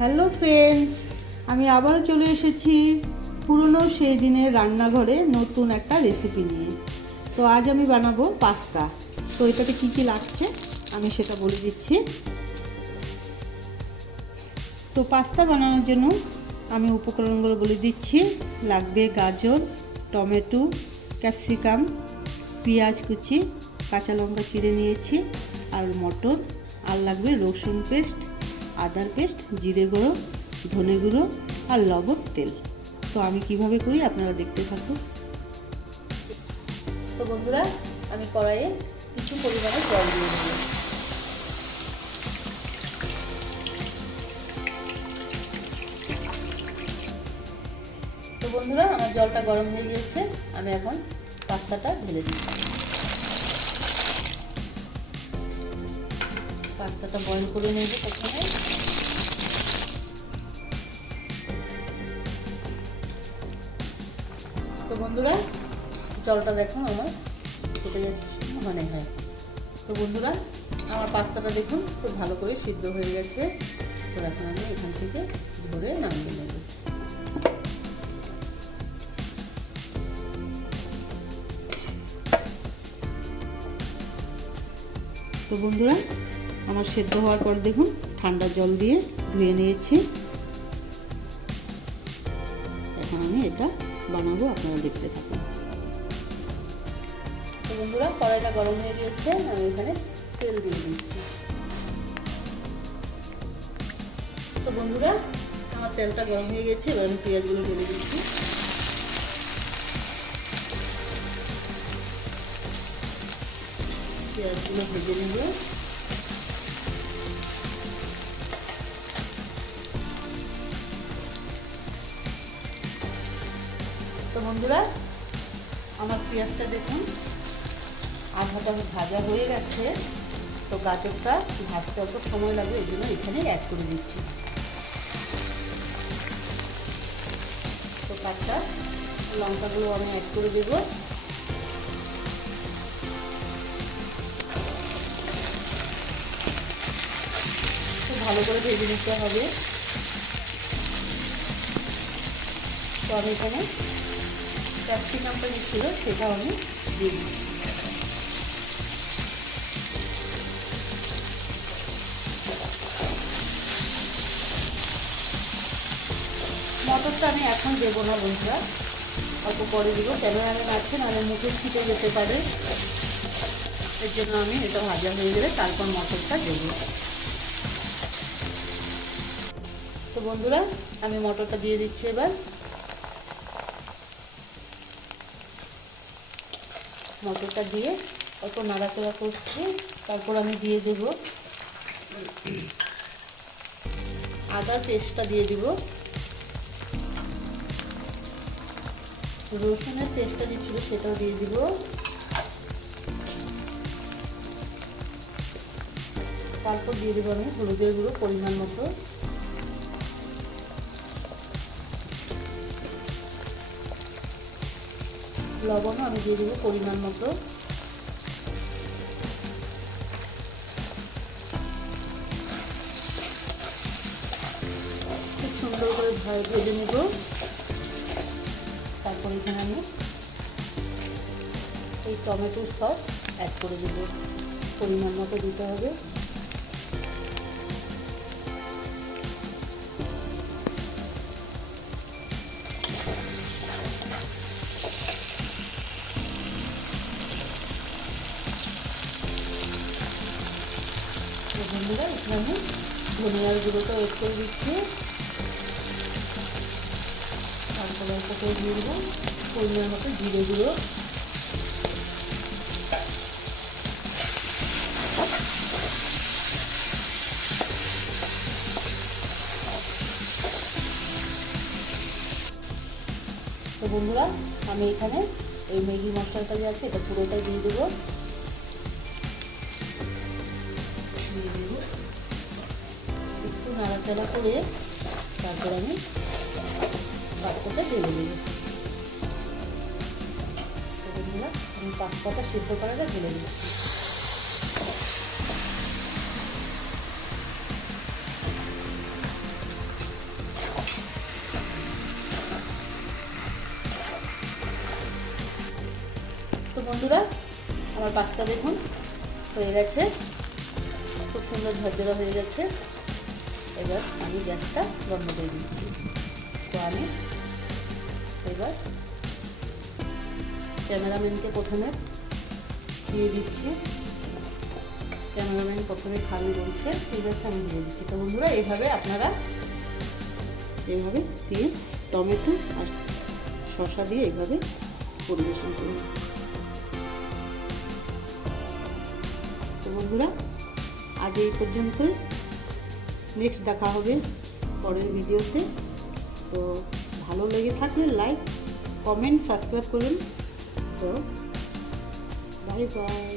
Hello friends, আমি আবারও চলে এসেছি পুরনো সেই দিনের রান্নাঘরে নতুন একটা রেসিপি নিয়ে। তো আজ আমি বানাবো পাস্তা। তো এটাতে কী কী লাগছে আমি সেটা বলে দিচ্ছি। তো পাস্তা বানানোর জন্য আমি উপকরণগুলো বলে দিচ্ছি। লাগবে গাজর, টমেটো, ক্যাপসিকাম, পেঁয়াজ কুচি, কাঁচা লঙ্কা চিড়ে নিয়েছি, আর মটর, আর লাগবে রসুন পেস্ট, আদার পেস্ট, জিরে গুঁড়ো, ধনে গুঁড়ো, আর লবণ, তেল। তো আমি কিভাবে করি আপনারা দেখতে থাকুন। তো বন্ধুরা, আমি কড়াইয়ে কিছু পরিমাণে জল দিয়ে দেবো। তো বন্ধুরা, আমার জলটা গরম হয়ে গিয়েছে, আমি এখন পাস্তাটা ঢেলে দিচ্ছি। পাস্তাটা বয়েল করে নেব প্রথমে। তো বন্ধুরা, জলটা দেখুন আমার ফুটে যাচ্ছে মনে হয়। তো বন্ধুরা, আমার পাস্তাটা দেখুন খুব ভালো করে সিদ্ধ হয়ে গেছে। তো এখন আমি এখান থেকে ধরে নামিয়ে নেব। তো বন্ধুরা, আমার সেদ্ধ হওয়ার পর দেখুন ঠান্ডা জল দিয়ে ধুয়ে নিয়েছি। এখন আমি এটা বানাবো, আপনারা দেখতে থাকুন। তো বন্ধুরা, কড়াইটা গরম হয়ে গিয়েছে, আমি এখানে তেল দিয়ে দিচ্ছি। তো বন্ধুরা, আমার তেলটা গরম হয়ে গেছে, এবার আমি পেঁয়াজগুলো ঢেলে দিচ্ছি। পেঁয়াজগুলো ভেজে নেব। তো বন্ধুরা, আমার পেঁয়াজটা দেখুন আধাটা ভাজা হয়ে গেছে। তো গাজরটা ভাজতে অত সময় লাগবে, এই জন্য এখানে অ্যাড করে দিচ্ছি। তো কাঁচা লঙ্কাগুলো আমি অ্যাড করে দেব। খুব ভালো করে ভেজে নিতে হবে। তো আমি এখানে ক্যাপসিকামটা যে ছিল সেটা আমি দিয়ে দিচ্ছি। মটরটা আমি এখন দেবো না বন্ধুরা, অল্প পরে দেবো। ক্যামেরাম্যান আছে, নাহলে মুখে ছিটে যেতে পারে। এর জন্য আমি এটা ভাজা হয়ে গেলে তারপর মটরটা দেবো। তো বন্ধুরা, আমি মটরটা দিয়ে দিচ্ছি। এবার মটরটা দিয়ে অল্প নাড়াচাড়া করছি। তারপর আমি দিয়ে দেব আদার পেস্টটা দিয়ে দিব। রসুনের পেস্টটা দিচ্ছিল সেটাও দিয়ে দিব। তারপর দিয়ে দেবো আমি হলুদের গুঁড়ো পরিমাণ মতো। লবণও আমি দিয়ে দেবো পরিমাণ মতো। খুব সুন্দর করে ভেজে নেব। তারপর এখানে আমি এই টমেটো সস অ্যাড করে দেবো, পরিমাণ মতো দিতে হবে। বন্ধুরা, এখানে আমি ধনিয়ার গুঁড়োটা অ্যাড করে দিচ্ছি। তারপরে অল্প করে দিয়ে দেবো পরিমাণ মতো জিরে গুঁড়ো। তো বন্ধুরা, আমি এখানে এই ম্যাগি মশলাটা যে আছে এটা পুরোটাই দিয়ে দেবো। একটু নাড়াচাড়া করে তারপর আমি পাস্তাটা ঢেলে দেবো। তো বন্ধুরা, আমি পাস্তাটা সিদ্ধ করাটা ঢেলে দিচ্ছি। বন্ধুরা আমার পাস্তা দেখুন হয়ে গেছে, খুব সুন্দর ঝরঝরা হয়ে গেছে। এবার আমি গ্যাসটা বন্ধ করে দিচ্ছি। তো আমি এবার ক্যামেরাম্যানকে প্রথমে দিয়ে দিচ্ছি। ক্যামেরাম্যান প্রথমে খাবি বলছে, ঠিক আছে আমি দিয়ে দিচ্ছি। তো বন্ধুরা এইভাবে আপনারা এইভাবে দিয়ে টমেটো আর শসা দিয়ে এইভাবে পরিবেশন করুন। তো বন্ধুরা আজ এই পর্যন্তই, নেক্সট দেখা হবে পরের ভিডিওতে। তো ভালো লেগে থাকলে লাইক, কমেন্ট, সাবস্ক্রাইব করুন। তো বাই বাই।